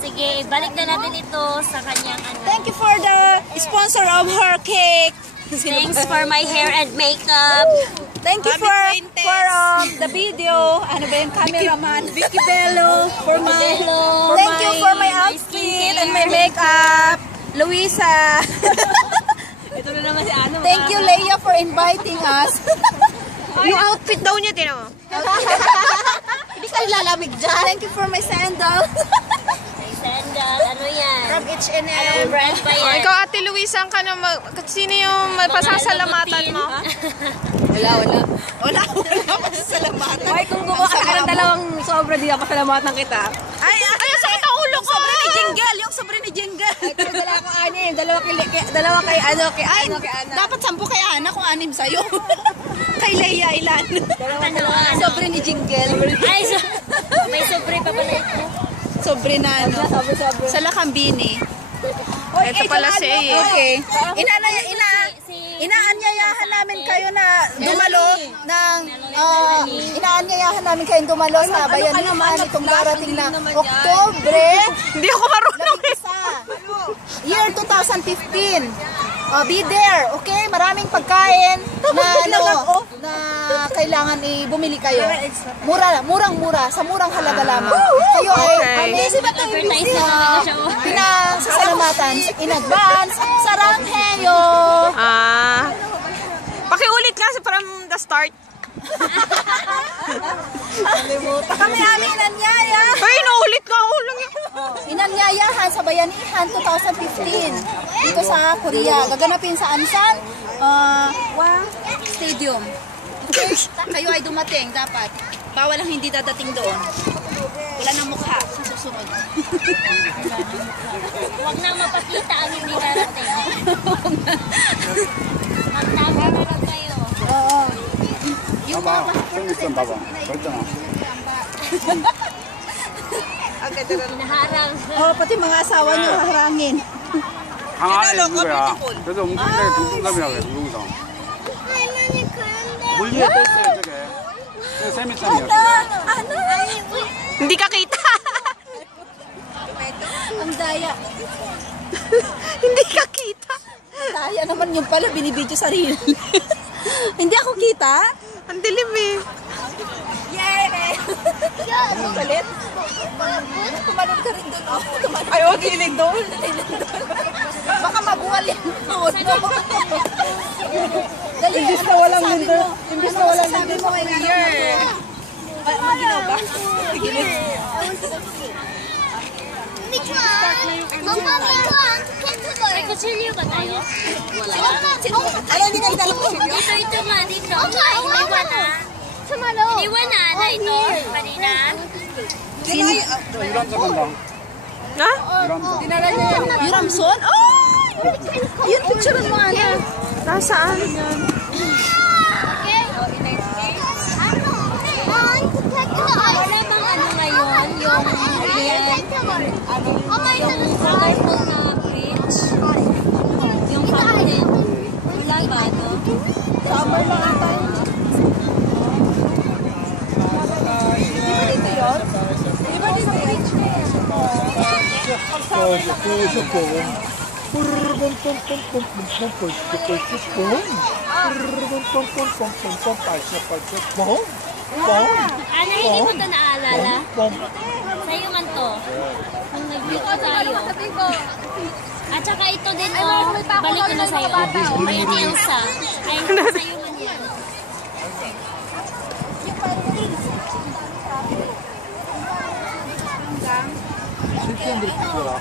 Sige, ibalik na natin ito sa kanyang ano. Thank you for the sponsor of her cake. Thanks for my hair and makeup. Thank you for the video. Ano ba yung cameraman? Vicky Bello. Thank you for my outfit and my makeup. Luisa. Ito na naman si Ano. Thank you, Leia, for inviting us. Yung outfit daw niya, tinan mo. Hindi ka lalamig dyan. Thank you for my sandal. Sandal, ano yan? From H&M. Anong brand ba yan? Ikaw, Ate Luisa, ang ka na sino yung pasasalamatan mo? Wala pasasalamatan. Ay, kung kukuha ka ng dalawang sobra, di ako salamatan kita. Ay, sakit ang ulo ko! Yung sobre ni Jingle. Ay, pero dalawa ko anim. Dalawa kay ano, kay Ana. Dapat 10 kay Ana kung 6 sa'yo. Kay Leia, ilan? Sobre ni Jingle. Ay, may sobre pa pala ito. Sobre na ano. Sobre. Sa Lakambini. Ito pala si A. Okay. Inaanyayahan namin kayo na dumalo ng inaanyayahan namin kayo dumalo sa bayanihan itong darating na Oktubre. Hindi ako marunong eh. Year 2015. Be there, okay? Maraming pagkain na kailangan bumili kayo. Murang-mura, sa murang halaga lamang. Kayo ay pinasasalamatan in advance. Sarangheyo! Pakiulit nga from the start. Kami amin anyaya. Ay, naulit na ako lang yun. Inanyayahan sa Bayanihan 2015 dito sa Korea. Gaganapin sa Ansan Stadium. Okay? Kayo ay dumating dapat. Bawal ang hindi dadating doon. Wala nang mukha sa susunod. Huwag na mapakita ang hindi darating. Magtago na lang kayo. Oo. Yung mga Hinaharang. pati mga asawa niyo haharangin. 강아지 누구야? 그래서 웅장대 중국감이라고 해, 누구다. 물리에 떴어요, 저게. 세미쌈이었어요. Hindi ka kita. Ang daya. Hindi ka kita. Daya naman yung pala binibidyo sarili. Hindi ako kita. Ang dilim eh. Yay! Ano kalit? Tumalon ka rin doon. Ay, huwag hilig doon. Baka mabuwal yan doon. Dali, Imbis na walang lindo. Imbis na walang lindo. mo kay Year. Maginaw ba? Which one? Mama, which one? May kutsilyo ba tayo? Ano, hindi ka italong ko? Ito nga, dito. Iniwan na. Iniwan na ito. Kanina. 이런 적은다. Ha? 이런 적. Yuramson? Oh! Yun, picturean mo, Ana. Nasaan? Wala bang ano ngayon? Yung colorful na bridge? Yung fountain? Wala ba ito? Summer lang ata yun. Ano, hindi mo ito naaalala? Sa'yo man to. Kung nag-view tayo. At saka ito din, balik ko na sa'yo. Ay, ito yung sa. Ay, sa'yo man yan. 실제 한 그릇 주더라.